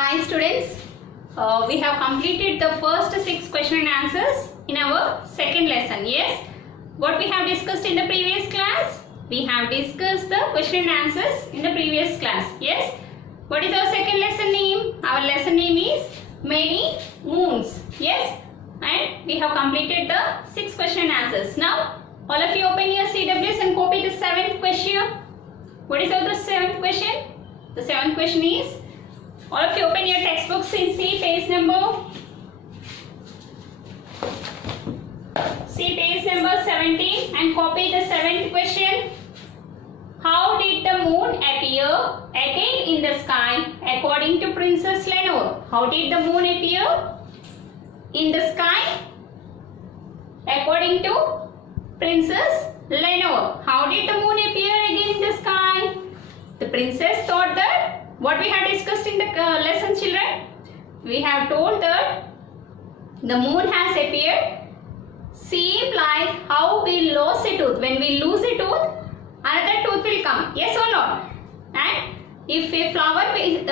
Hi students, we have completed the first 6 question and answers in our second lesson. Yes, what we have discussed in the previous class? We have discussed the question and answers in the previous class. Yes, what is our second lesson name? Our lesson name is Many Moons. Yes, and we have completed the 6 question and answers. Now, all of you open your CWS and copy the 7th question. What is the 7th question? The 7th question is, all of you open your textbooks and see page number 17 and copy the 7th question. How did the moon appear again in the sky according to Princess Lenore? How did the moon appear in the sky according to Princess Lenore? How did the moon appear again in the sky? The princess thought that, what we have discussed in the lesson, children, we have told that the moon has appeared same like how we lose a tooth. When we lose a tooth, another tooth will come. Yes or not? And if a flower will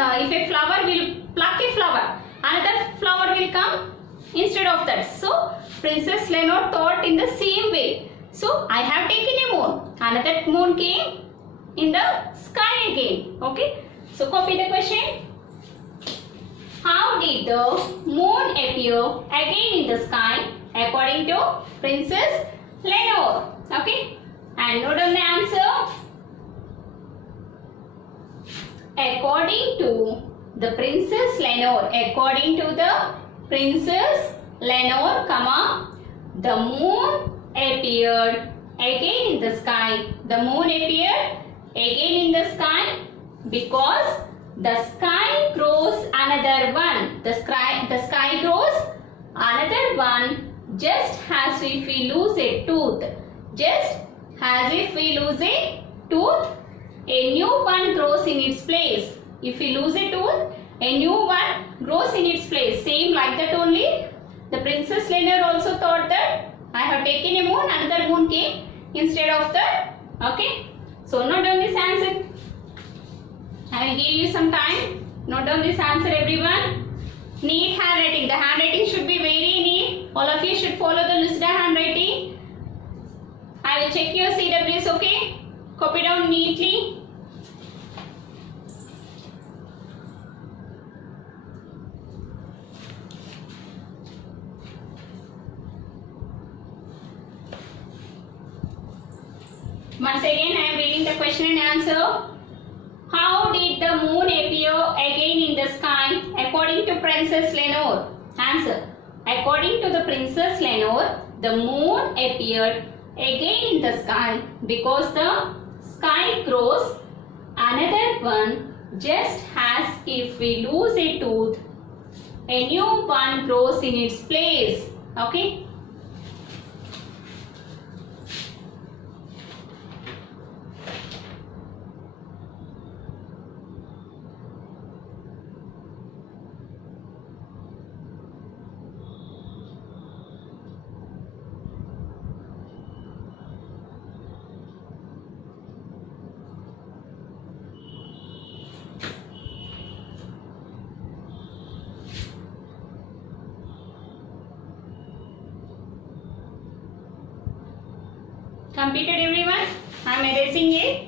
pluck a flower, another flower will come instead of that. So Princess Lenore thought in the same way. So I have taken a moon. Another moon came in the sky again. Okay. So copy the question. How did the moon appear again in the sky according to Princess Lenore? Okay. And note down the answer. According to the Princess Lenore. According to the Princess Lenore, the moon appeared again in the sky. The moon appeared again in the sky because the sky grows another one. The sky grows another one just as if we lose a tooth. Just as if we lose a tooth, a new one grows in its place. If we lose a tooth, a new one grows in its place. Same like that only. The Princess Lenore also thought that I have taken a moon, another moon came instead of that. Okay. So note down this answer. I will give you some time. Note down this answer, everyone. Neat handwriting. The handwriting should be very neat. All of you should follow the listed handwriting. I will check your CWS, okay? Copy down neatly. Once again, I am reading the question and answer. How did the moon appear again in the sky according to Princess Lenore? Answer. According to the Princess Lenore, the moon appeared again in the sky because the sky grows another one just as if we lose a tooth, a new one grows in its place. Okay. Completed, everyone? I am erasing it.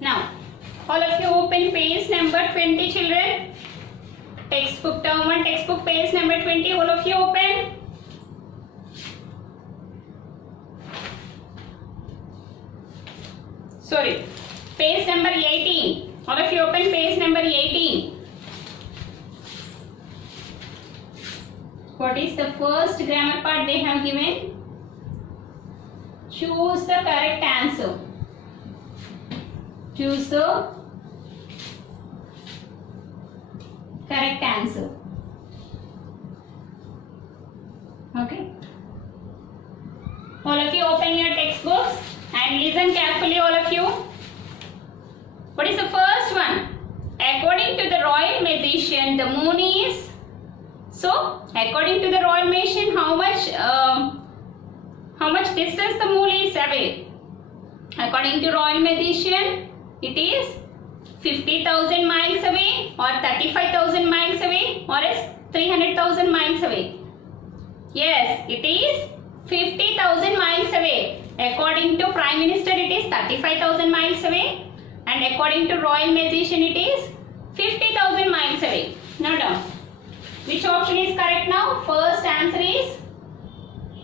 Now, all of you open page number 20, children. Textbook term 1, textbook page number 20. All of you open. Sorry, page number 18. All of you open page number 18. What is the first grammar part they have given? Choose the correct answer. Choose the correct answer. Okay. All of you open your textbooks and listen carefully, all of you. What is the first one? According to the royal magician, the moon is... So, according to the royal magician, how much distance the moon is away? According to royal magician, it is 50,000 miles away, or 35,000 miles away, or is 300,000 miles away. Yes, it is 50,000 miles away. According to Prime Minister, it is 35,000 miles away. And according to royal magician, it is 50,000 miles away. Now down. Which option is correct now? First answer is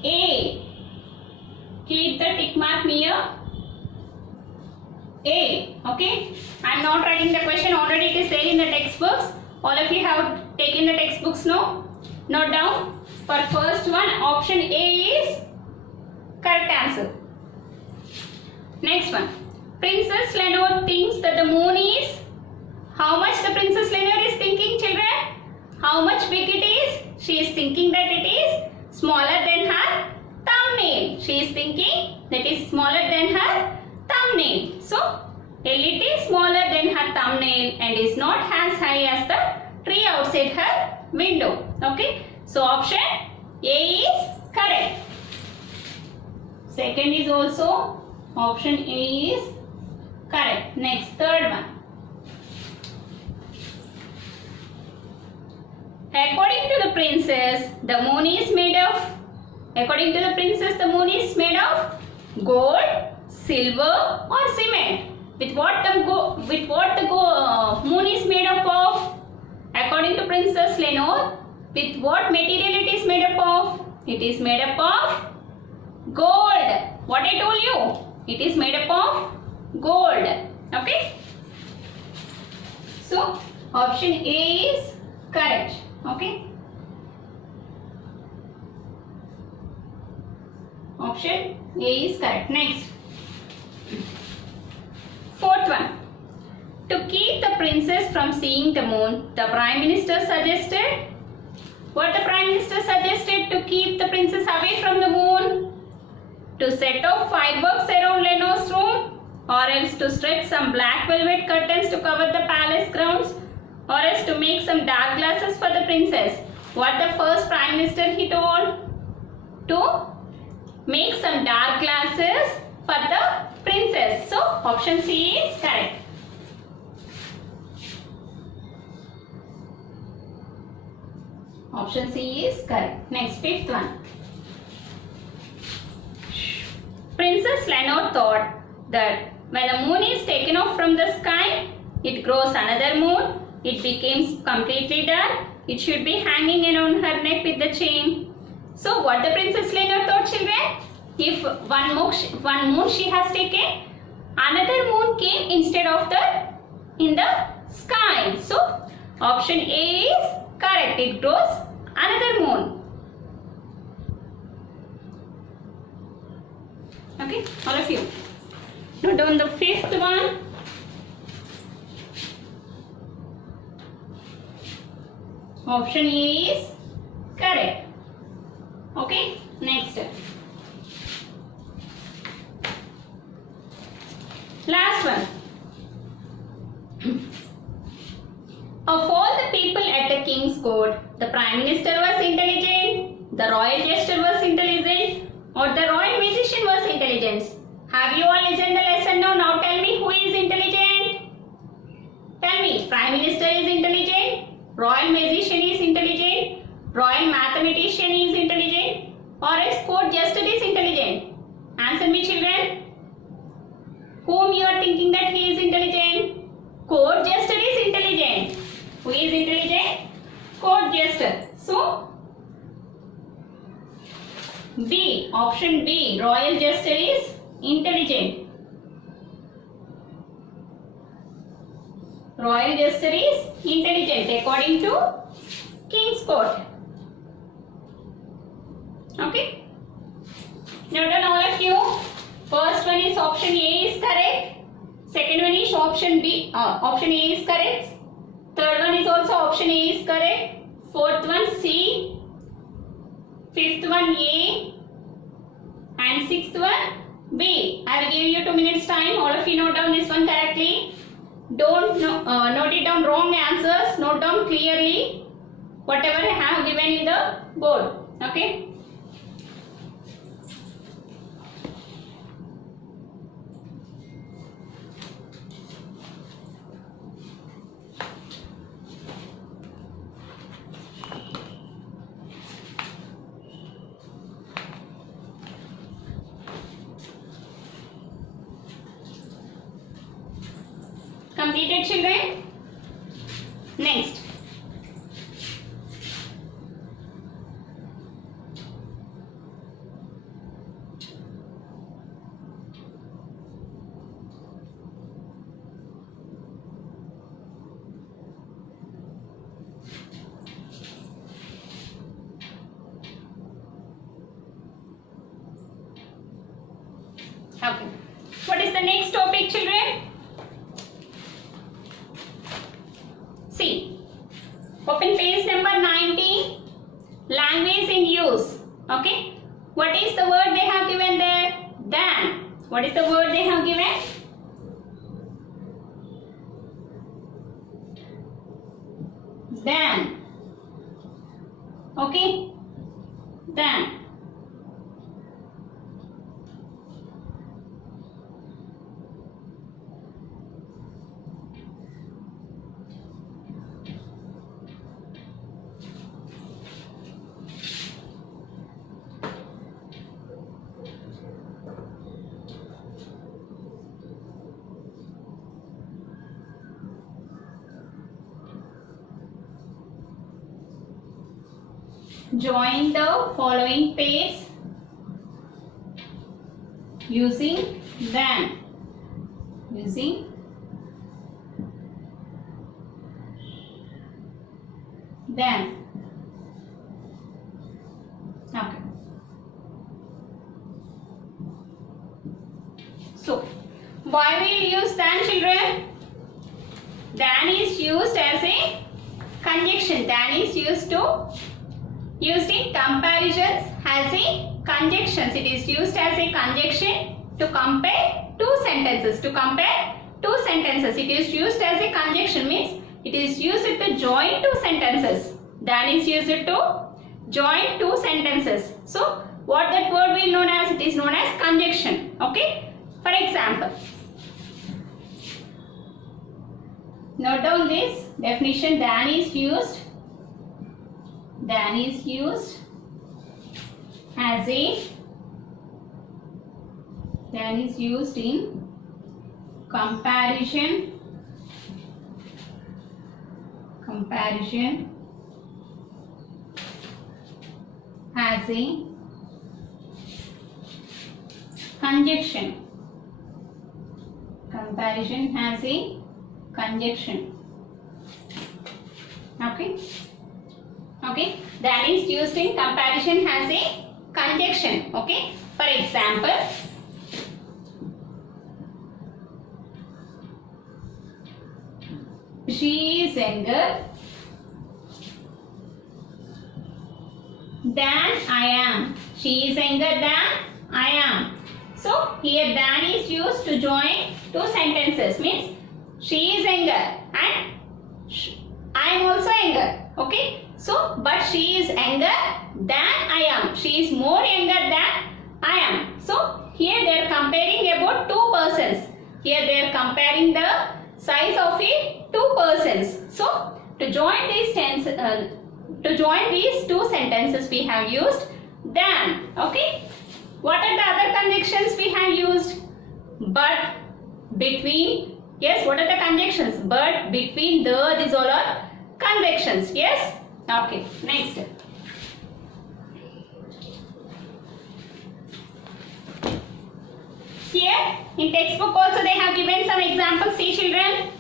A. Keep the tick mark near A. Okay. I am not writing the question. Already it is there in the textbooks. All of you have taken the textbooks now. Note down. For first one, option A is correct answer. Next one. Princess Leonor thinks that the moon is... How much the Princess Leonor is thinking, children? How much big it is? She is thinking that it is smaller than her thumbnail. She is thinking that it is smaller than her thumbnail. So, a little smaller than her thumbnail and is not as high as the tree outside her window. Okay. So, option A is correct. Second is also option A is correct. Next, third one. According to the princess, the moon is made of... According to the princess, the moon is made of gold, silver or cement. With what the moon is made up of? According to Princess Leonor, with what material it is made up of? It is made up of gold. What I told you? It is made up of gold. Okay. So, option A is correct. Okay. Option A is correct. Next. Fourth one. To keep the princess from seeing the moon, the Prime Minister suggested... What the Prime Minister suggested to keep the princess away from the moon? To set off fireworks around Leonor's room, or else to stretch some black velvet curtains to cover the palace grounds, or else to make some dark glasses for the princess. What the first Prime Minister he told? To make some dark glasses for the princess. So, option C is correct. Option C is correct. Next, fifth one. Princess Leonor thought that when a moon is taken off from the sky, it grows another moon. It becomes completely dark. It should be hanging around her neck with the chain. So, what the Princess Leonor thought, children? If one moon she has taken, another moon came instead of in the sky. So, option A is correct. It grows another moon. Okay, all of you. Note down the fifth one. Option A is correct. Okay, next. Last one. Of all the people at the King's Court, the Prime Minister was intelligent, the Royal Jester was intelligent, or the Royal Magician was intelligent. Have you all listened the lesson now? Now tell me who is intelligent? Tell me, Prime Minister is intelligent, Royal Magician is intelligent, Royal Mathematician is intelligent, or else Court Jester is intelligent? Answer me, children. Whom you are thinking that he is intelligent? Court Jester is intelligent. Who is intelligent? Court Jester. So, B, option B, Royal Jester is intelligent. Royal Jester is intelligent according to King's Court. Okay. Now done all of you. First one is option A is correct. Second one is option B. Option A is correct. Third one is also option A is correct. Fourth one C. Fifth one A. And sixth one B. I will give you 2 minutes time. All of you note down this one correctly. Don't note it down wrong answers. Note down clearly whatever I have given in the board. Okay. Completed, children? Next. Okay. What is the next topic, children? See, open page number 90, language in use. Okay, what is the word they have given there? Than. What is the word they have given? Than. Okay, than. Join the following pairs using than. Using than. Okay. So, why we'll use than, children? Than is used as a conjunction. Than is used in comparisons as a conjunctions. It is used as a conjunction to compare two sentences. To compare two sentences. It is used as a conjunction, means it is used to join two sentences. Than is used to join two sentences. So, what that word will known as? It is known as conjunction. Okay. For example, note down this definition. Than is used as a, than is used in comparison as a conjunction. Comparison as a conjunction. Okay. Okay, that is used in comparison as a conjunction. Okay, for example, she is younger than I am. She is younger than I am. So here than is used to join two sentences, means she is younger and I am also younger. Okay. So, but she is younger than I am. She is more younger than I am. So, here they are comparing about two persons. Here they are comparing the size of two persons. So, to join these two sentences, we have used than. Okay. What are the other conjunctions we have used? But, between. Yes. What are the conjunctions? But, between, the. These all are conjunctions. Yes. Okay, next. Here in textbook also they have given some examples. See, children,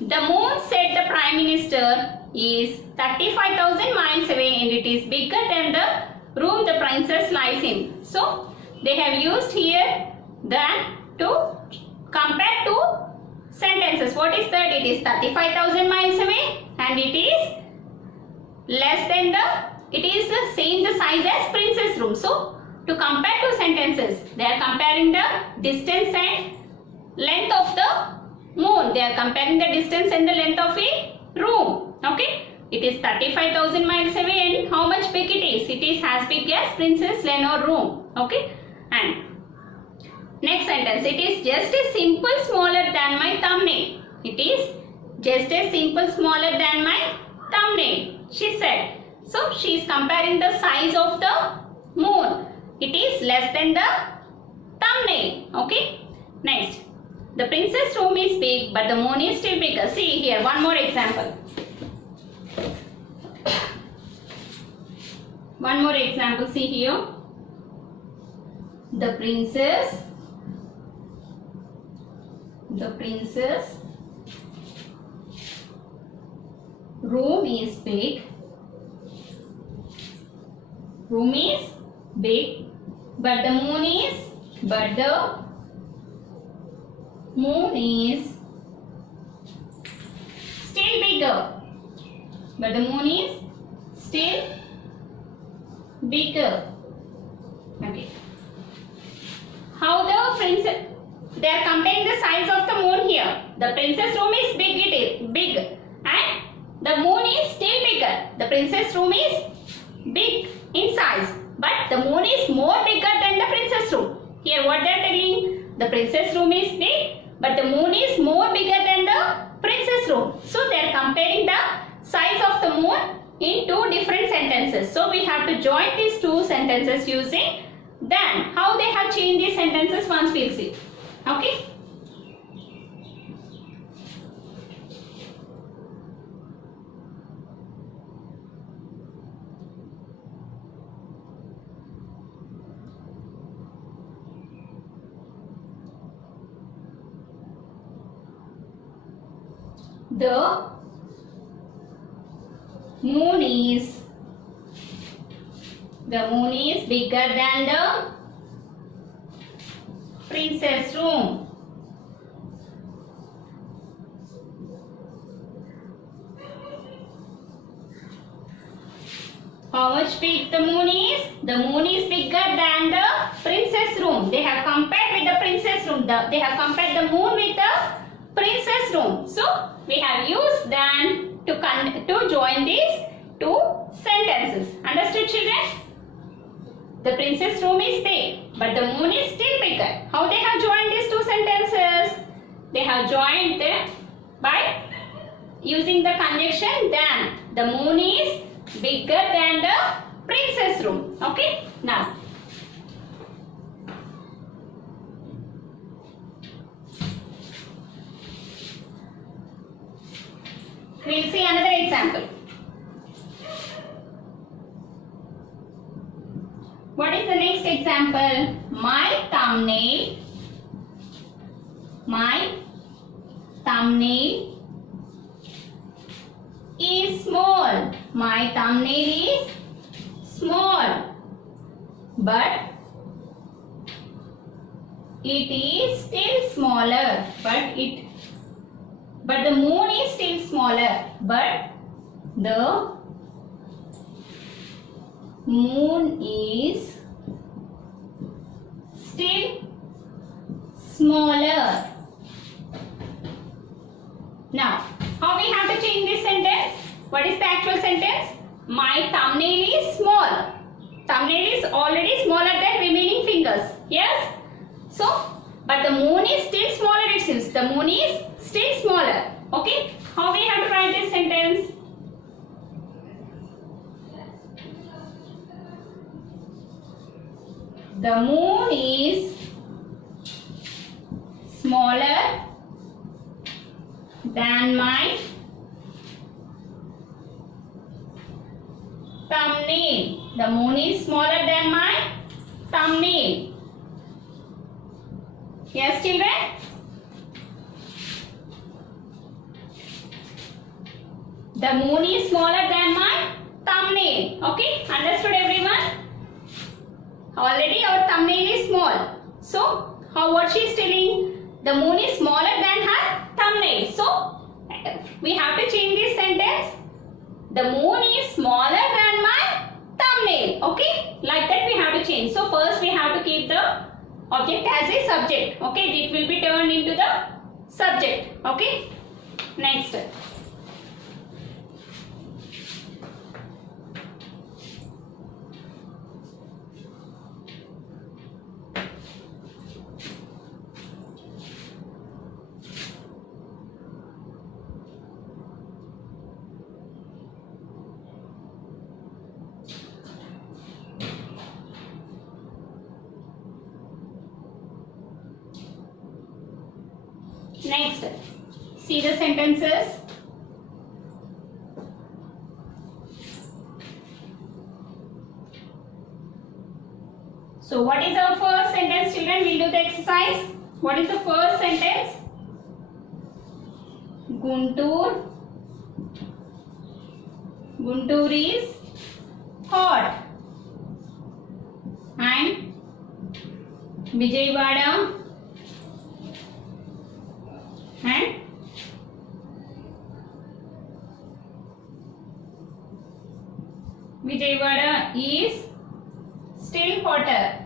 the moon, said the Prime Minister, is 35,000 miles away and it is bigger than the room the princess lies in. So they have used here than to compare two sentences. What is that? It is 35,000 miles away and it is less than it is the same the size as princess room. So to compare two sentences, they are comparing the distance and length of the moon. They are comparing the distance and the length of a room. Okay. It is 35,000 miles away and how much big it is? It is as big as Princess Lenore room. Okay. And next sentence. It is just a simple smaller than my thumbnail. It is just a simple smaller than my thumbnail, she said. So she is comparing the size of the moon. It is less than the thumbnail. Okay. Next. The princess room is big but the moon is still bigger. See here one more example. One more example. See here. The princess room is big. Room is big but the moon is still bigger. But the moon is still bigger. Okay. How the princess, they are comparing the size of the moon here. The princess room is big, it is big, and the moon is still bigger. The princess room is big in size, but the moon is more bigger than the princess room. Here what they are telling, the princess room is big, but the moon is more bigger than the princess room. So they are comparing the size of the moon in two different sentences. So we have to join these two sentences using than. How they have changed these sentences once we'll see. Okay. The moon is bigger than the princess room. How much big the moon is? The moon is bigger than the princess room. They have compared with the princess room. They have compared the moon with the princess room. So we have used than to join these two sentences. Understood, children? The princess room is big, but the moon is still bigger. How they have joined these two sentences? They have joined them by using the conjunction than. The moon is bigger than the princess room. Okay? Now, we'll see another example. What is the next example? My thumbnail is small. My thumbnail is small, but it is still smaller. But the moon is still smaller. But the moon is still smaller. Now, how we have to change this sentence? What is the actual sentence? My thumbnail is small. Thumbnail is already smaller than remaining fingers. Yes? So, but the moon is still smaller, it seems. The moon is still smaller. Okay? How we have to write this sentence? The moon is smaller than my thumbnail. The moon is smaller than my thumbnail. Yes, children? The moon is smaller than my thumbnail. Okay? Understood, everyone? Already our thumbnail is small. So, what she is telling? The moon is smaller than her thumbnail. the moon is smaller than my thumbnail. Okay, like that we have to change. So first we have to keep the object as a subject. Okay, it will be turned into the subject. Okay, next. Next, see the sentences. So what is our first sentence, children? We'll do the exercise. What is the first sentence? Guntur is hot and Vijayawada and Vijayawada is still hotter.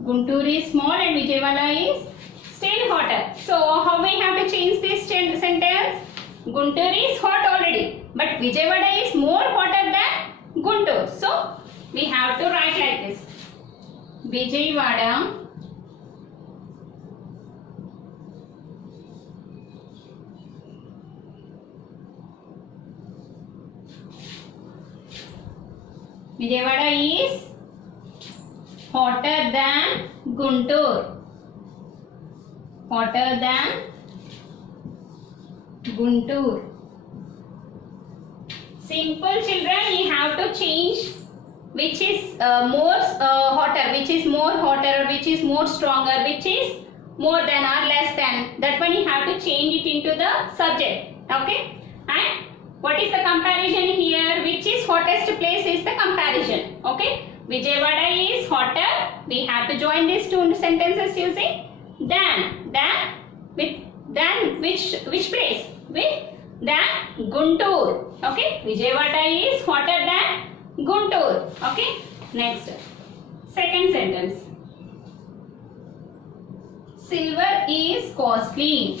Guntur is small and Vijayawada is still hotter. So how we have to change this sentence? Guntur is hot already, but Vijayawada is more hotter than Guntur. So we have to write like this. Vijayawada is hotter than Guntur. Simple, children, we have to change which is more hotter, which is more hotter, which is more stronger, which is more than or less than. That one you have to change it into the subject. Okay, and what is the comparison here? Which is hottest place is the comparison. Okay, Vijayawada is hotter. We have to join these two sentences using than. With than which place? With than Guntur. Okay, Vijayawada is hotter than Guntur. Okay, next. Second sentence. Silver is costly.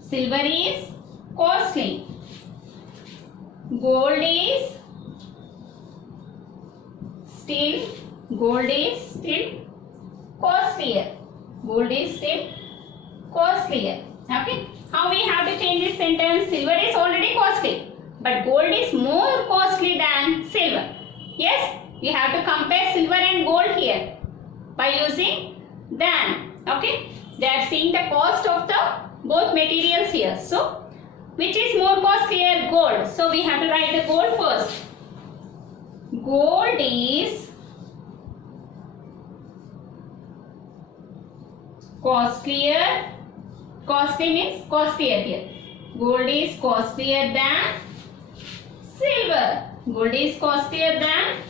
Silver is costly. Gold is still costlier. Gold is still costlier. Okay. How we have to change this sentence? Silver is already costly, but gold is more costly than silver. Yes, we have to compare silver and gold here by using than. Okay, they are seeing the cost of the both materials here. So, which is more costlier? Gold. So, we have to write the gold first. Gold is costlier. Costly means costlier here. Gold is costlier than silver. Gold is costlier than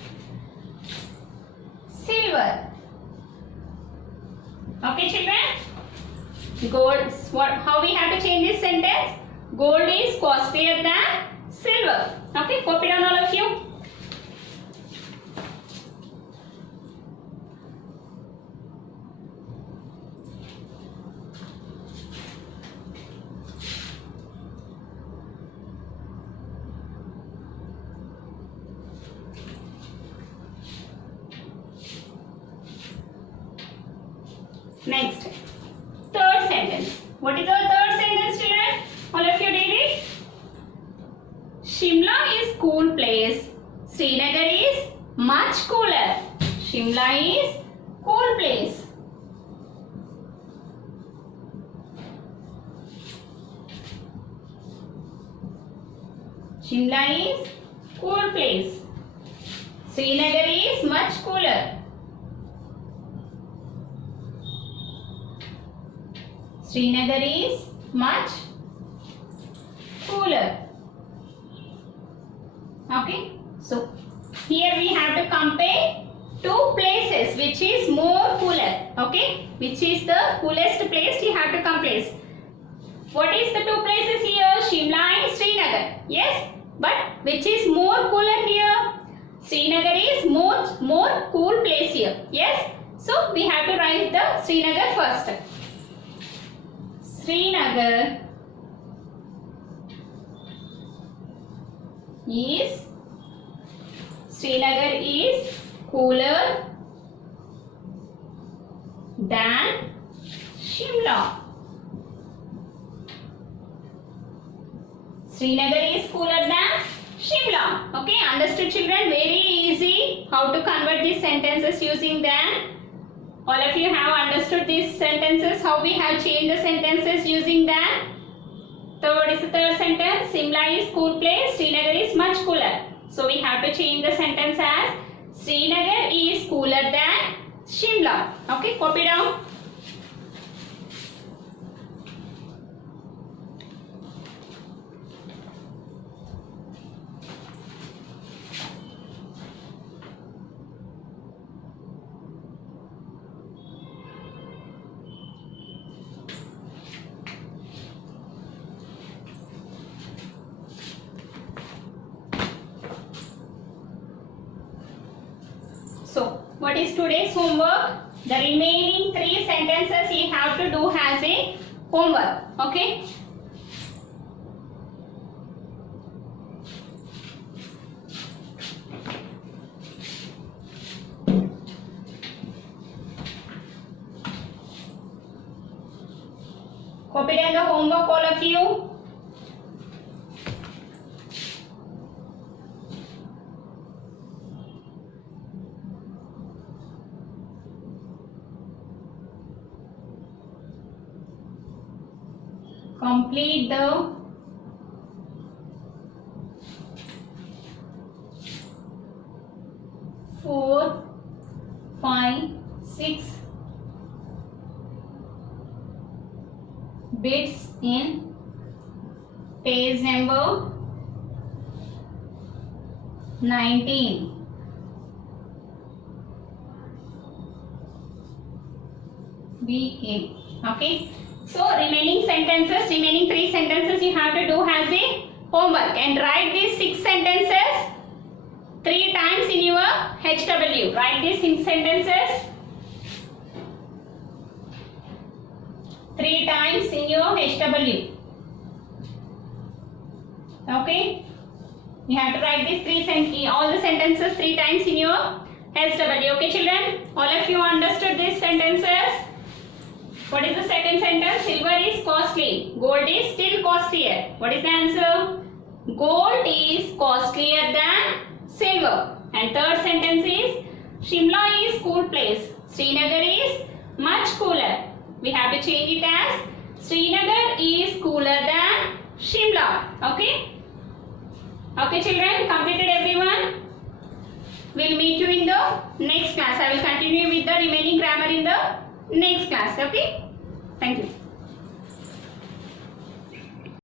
silver. Okay, children? Gold. How we have to change this sentence? Gold is costlier than silver. Okay, copy down all of you. Next, third sentence. What is our third sentence, children? All of you read it. Shimla is cool place. Srinagar is much cooler. Shimla is cool place. Shimla is cool place. Srinagar is much cooler. Srinagar is much cooler. Okay. So, here we have to compare two places which is more cooler. Okay, which is the coolest place you have to come place. What is the two places here? Shimla and Srinagar. Yes, but which is more cooler here? Srinagar is more cool place here. Yes, so we have to write the Srinagar first. Srinagar is cooler than Shimla. Srinagar is cooler than Shimla. Okay, understood children? Very easy how to convert these sentences using them. All of you have understood these sentences, how we have changed the sentences using them. So what is the third sentence? Shimla is cool place, Srinagar is much cooler. So we have to change the sentence as Srinagar is cooler than Shimla. Okay, copy down. So, what is today's homework? The remaining 3 sentences you have to do as a homework. Okay? Copy down the homework, all of you. Complete the four, 5, 6 bits in page number 19. Begin. Okay. So remaining 3 sentences you have to do as a homework and write these 6 sentences 3 times in your HW. Write these 6 sentences 3 times in your HW. Okay? You have to write these all the sentences 3 times in your HW. Okay children? All of you understood these sentences? What is the second sentence? Silver is costly. Gold is still costlier. What is the answer? Gold is costlier than silver. And third sentence is Shimla is cool place. Srinagar is much cooler. We have to change it as Srinagar is cooler than Shimla. Okay? Okay children, completed everyone? We'll meet you in the next class. I will continue with the remaining grammar in the next class. Okay? Thank you.